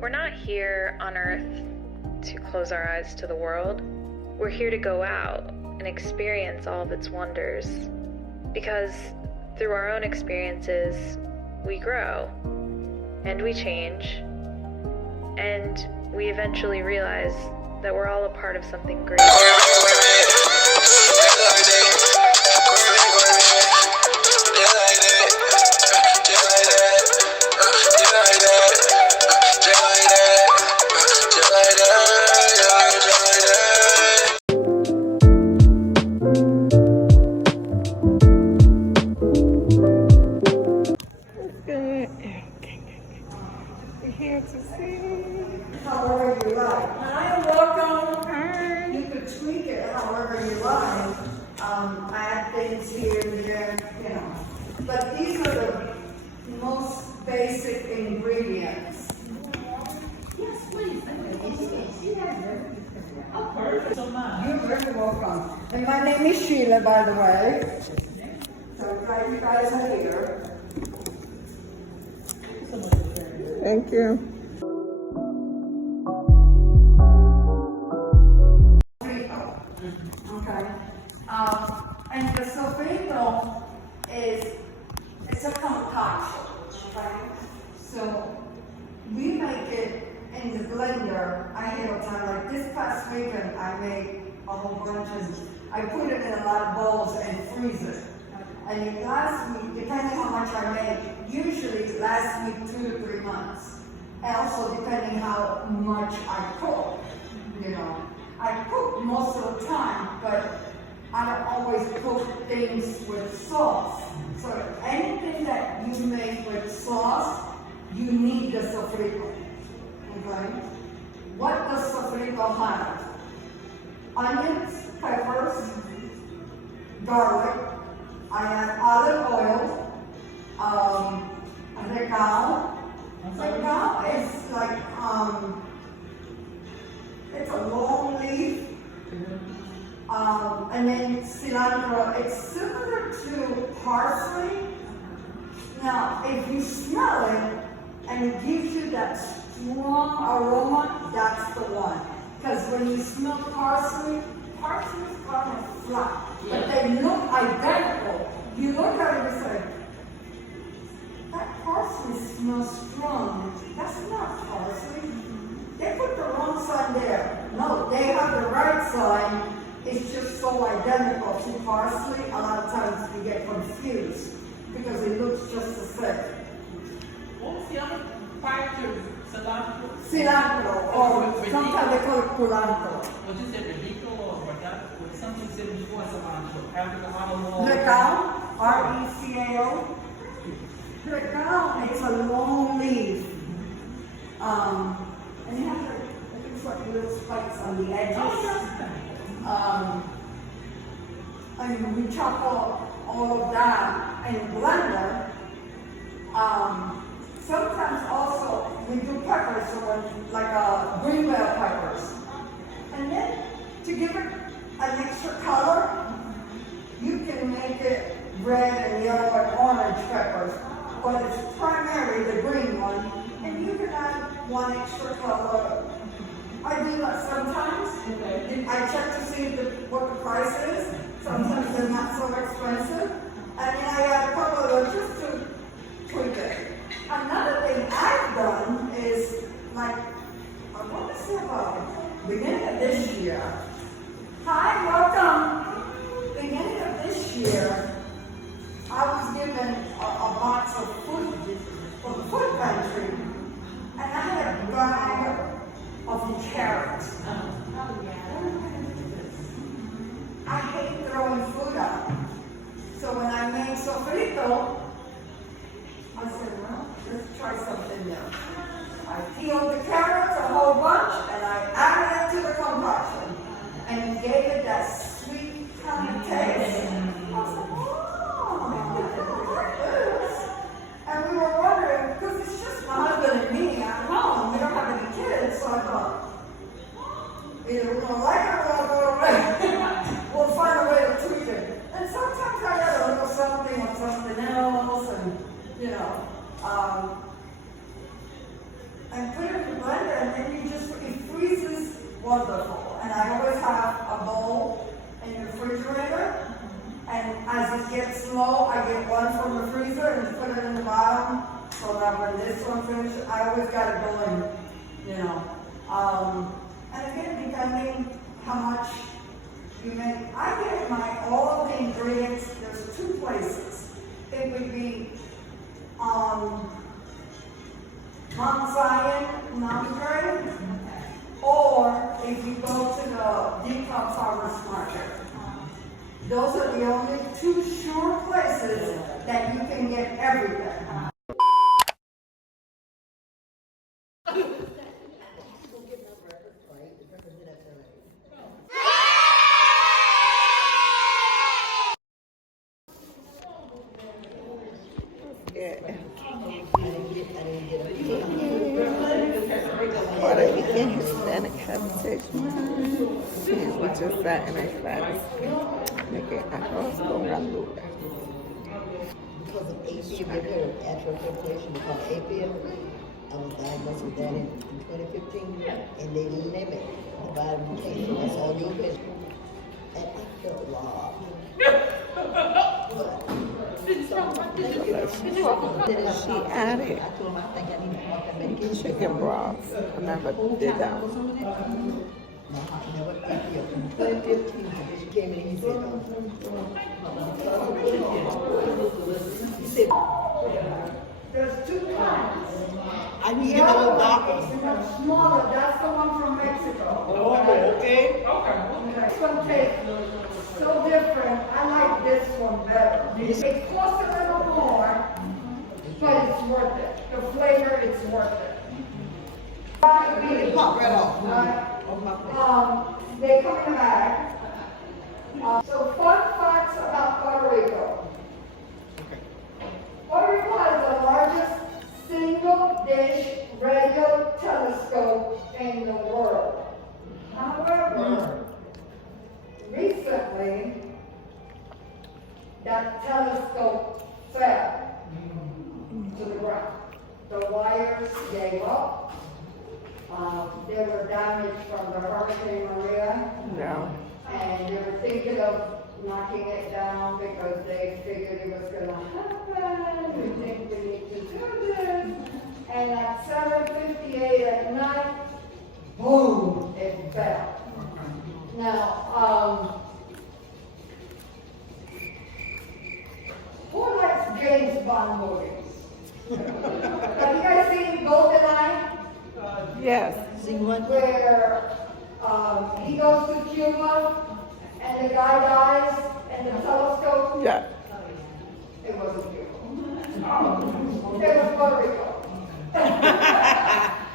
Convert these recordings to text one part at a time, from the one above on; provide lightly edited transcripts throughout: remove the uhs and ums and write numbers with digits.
We're not here on Earth to close our eyes to the world. We're here to go out and experience all of its wonders. Because through our own experiences, we grow, and we change, and we eventually realize that we're all a part of something great. However you like. Hi, welcome. Hi. You could tweak it however you like. Add things here and there, you know. But these are the most basic ingredients. Yes, please. Oh, perfect. You're very welcome. And my name is Sheila, by the way. So glad you guys are here. Thank you. Okay. And the sofrito it's a concoction, okay? So we make it in the blender. I have a time, like this past weekend, I made a whole bunch and I put it in a lot of bowls and freeze it. And it lasts me, depending how much I make, usually it lasts me 2 to 3 months. And also depending how much I cook, you know. I cook most of the time, but I don't always cook things with sauce. So anything that you make with sauce, you need the sofrito, okay? What does sofrito have? Onions, peppers, garlic. I add olive oil, recao. Recao is like, it's a long leaf, and then cilantro. It's similar to parsley. Now, if you smell it and it gives you that strong aroma, that's the one. Because when you smell parsley, parsley is kind of flat, but they look identical. You look at it and say, that parsley smells strong. That's not parsley. They put the wrong sign there. No, they have the right sign. It's just so identical to parsley. A lot of times you get confused because it looks just the same. What was the other part to cilantro? Cilantro, or sometimes they call it culantro. What you said, Rico or what something said before cilantro? After the olive oil. Recao, R-E-C-A-O. Recao, it's a long leaf. And it has like little spikes on the edges. And we chop all of that in a blender. Sometimes also we do peppers, so like green bell peppers. And then to give it an extra color, you can make it red and yellow and orange peppers. But it's primarily the green one. And you can add one extra color. I do that sometimes. Okay. I check to see what the price is. Sometimes they're not so expensive. And then I add a couple of those just to tweak it. Another thing I've done is, like, I want to say about beginning of this year. Hi, welcome. Beginning of this year, I was given a box of food from the food pantry. And I had a bag of carrots. I hate throwing food out. So when I made sofrito, I said, well, let's try something new. I peeled the carrots a whole bunch and I added it to the concoction. And it gave it that sweet kind of taste. I was like, oh, like this. And we were wondering, because it's just my husband and me at home. We don't have any kids, so I thought, either we're going to like it or we're going to go away. We'll find a way to tweak it. And sometimes I got a little something or something else, and, you know, and put it in the blender. wonderful. And I always have a bowl in the refrigerator. And as it gets low, I get one from the freezer and put it in the bottom so that when this one finishes, I always got it going, you know. And again, depending how much you make, I get all of the ingredients. There's 2 places. It would be on Mount Zion Mountain, or if you go to the Decon Farmers Market. Those are the only 2 sure places that you can get everything. What I begin Hispanic conversation, and we just sat in our class making arroz con gandules. Because of AFib, they've heard of atrial fibrillation because AFib. I was diagnosed with that in 2015, and they limit the vitamin K, so that's all you'll get. And I felt robbed. She added I told him I think I need to up that medication. chicken broth. I never did that. My heart never picked me up. In 2015, she came in and he said, he said, There's 2 kinds. I need to The get other old one doctor. is much smaller. That's the one from Mexico. Oh, okay. This one tastes so different. I like this one better. It costs a little more, but it's worth it. The flavor, it's worth it. Pop right off. They come in a bag. So fun facts about Puerto Rico. Puerto Rico has the largest single dish radio telescope in the world. However, recently, that telescope fell to the ground. The wires gave up. They were damaged from the Hurricane Maria. No. And they were thinking of knocking it down because they figured it was going to happen. We think we need to do this. And at 7:58 at night, boom, it fell. Now, who likes James Bond movies? Have you guys seen GoldenEye? Yes. Where he goes to Cuba and the guy dies in the telescope. Yeah. It wasn't Cuba. It was Puerto Rico.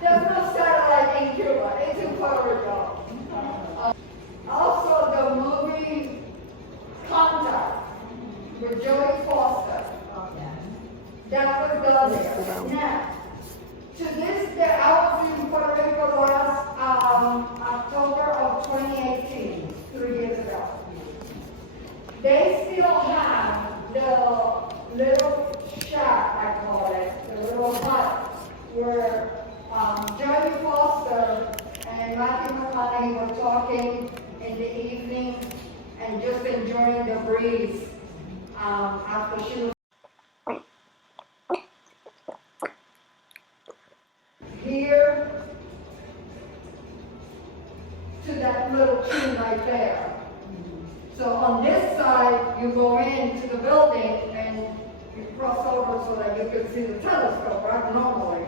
There's no satellite in Cuba. It's in Puerto Rico. Also, the movie Contact with Jodie Foster. That was done there. Now, to this day, I was in Puerto Rico last October of 2018, 3 years ago. They still have the little shack, I call it, the little hut, where Jodie Foster and Matthew McConaughey were talking in the evening and just enjoying the breeze after she was here to that little tune right there. So on this side, you go into the building and you cross over so that you can see the telescope, right? Normally.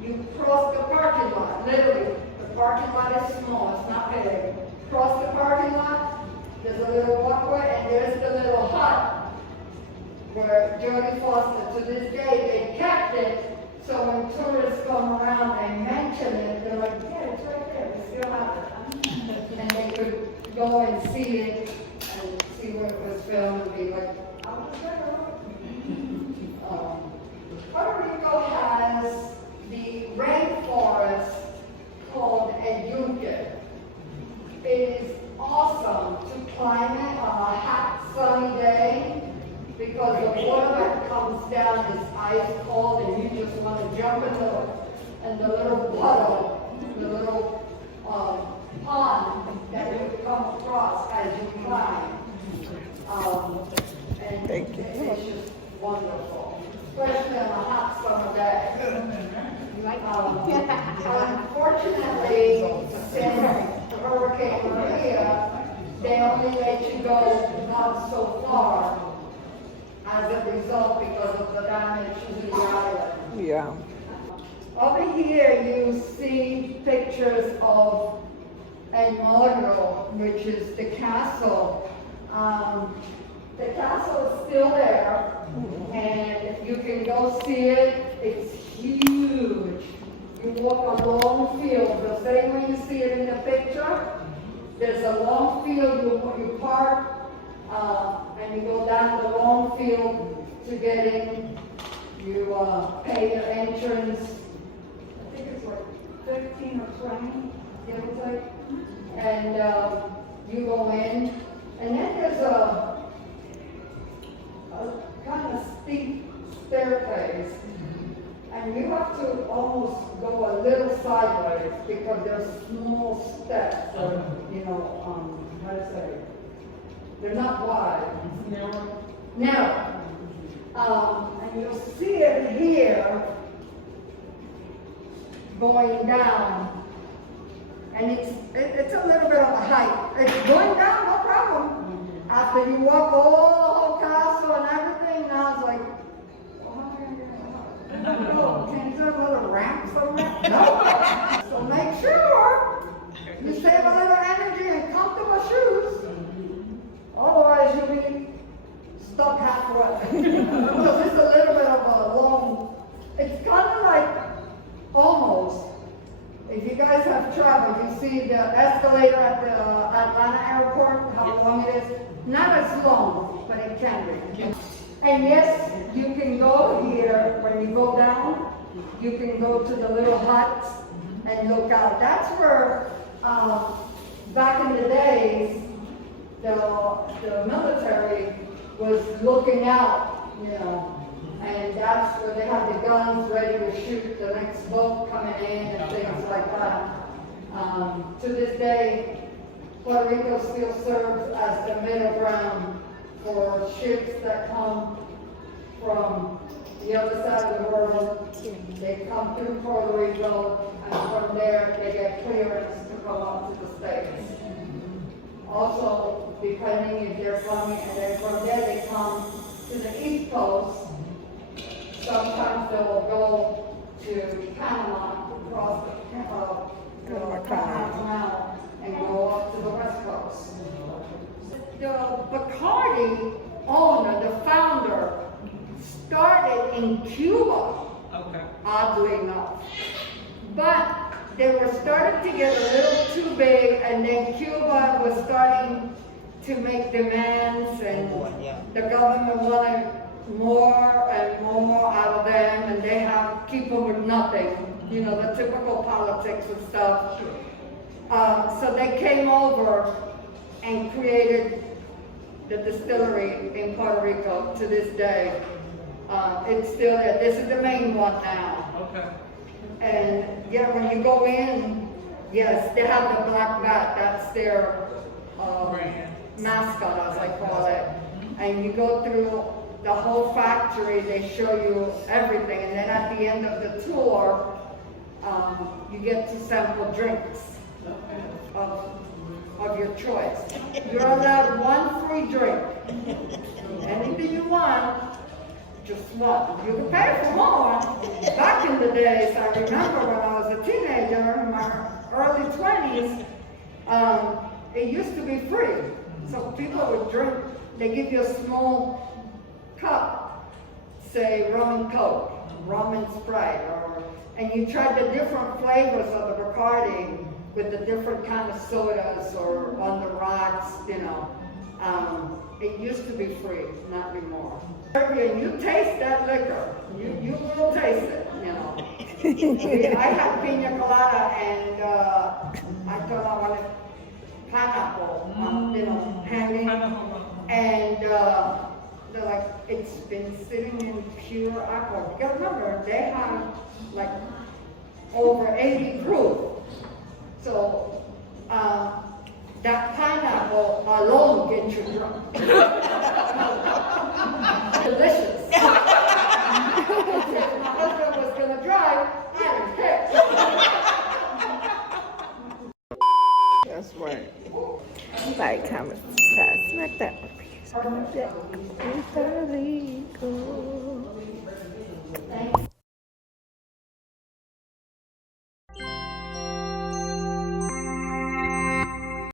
You cross the parking lot, literally. The parking lot is small, it's not big. Cross the parking lot, there's a little walkway, and there's the little hut where Jodie Foster, to this day, they kept it. So when tourists come around and mention it, they're like, yeah, it's right there, we still have it. And they could go and see it and see where it was filmed and be like, I was there. Puerto Rico has the rainforest called Ayunque. It is awesome to climb it on a hot, sunny day because the water that comes down is ice cold and you just want to jump into it. And the little puddle, the little Unfortunately, since Hurricane Maria, they only let you go not so far as a result because of the damage to the island. Yeah. Over here you see pictures of El Morro, which is the castle. The castle is still there, and you can go see it. It's huge. You walk a long field, the same way you see it in the picture. There's a long field, you park, and you go down the long field to get in. You pay your entrance, I think it's like 15 or 20, give or take. And you go in, and then there's a kind of steep staircase. And you have to almost go a little sideways because there's small steps, you know, how to say, they're not wide. Narrow. And you'll see it here going down. And it's a little bit of a hike. It's going down, no problem. After you walk the whole castle and everything, now it's like, oh, can you do a little ramp somewhere? No. So make sure you save a little energy and comfortable shoes. Otherwise, you'll be stuck halfway. Because it's a little bit of a long, it's kind of like almost. If you guys have traveled, you see the escalator at the Atlanta airport, how long it is. Not as long, but it can be. And yes, you can go here, when you go down, you can go to the little huts and look out. That's where, back in the days, the military was looking out, you know, and that's where they had the guns ready to shoot the next boat coming in and things like that. To this day, Puerto Rico still serves as the middle ground for ships that come from the other side of the world. They come through Puerto Rico, and from there they get clearance to come up to the States. Also, depending if they're coming, and then from there they come to the East Coast. Sometimes they will go to Panama, across the Panama Canal, and go up to the West Coast. The Bacardi owner, the founder, started in Cuba, oddly enough. But they were starting to get a little too big, and then Cuba was starting to make demands, and the government wanted more and more out of them, and they have keep them with nothing, you know, the typical politics and stuff. So they came over and created the distillery in Puerto Rico to this day. It's still there. This is the main one now. Okay. And yeah, when you go in, yes, they have the black bat. That's their mascot, as I call it. And you go through the whole factory. They show you everything, and then at the end of the tour, you get to sample drinks of your choice. You're allowed one free drink. Anything you want, just one. You can pay for more. Back in the days, I remember when I was a teenager, in my early 20s, it used to be free. So people would drink, they give you a small cup, say rum and coke, rum and Sprite, and you try the different flavors of the Bacardi with the different kind of sodas or on the rocks, you know. It used to be free, not anymore. You taste that liquor, you will taste it, you know. I had pina colada, and I thought I wanted pineapple, you know, hanging, and they're like, it's been sitting in pure alcohol. You gotta remember, they have like over 80 proof. So that pineapple alone gets you drunk. Delicious. If my husband was gonna drive, I didn't care. Right. Like, comment, subscribe, smack that notification button. It's illegal.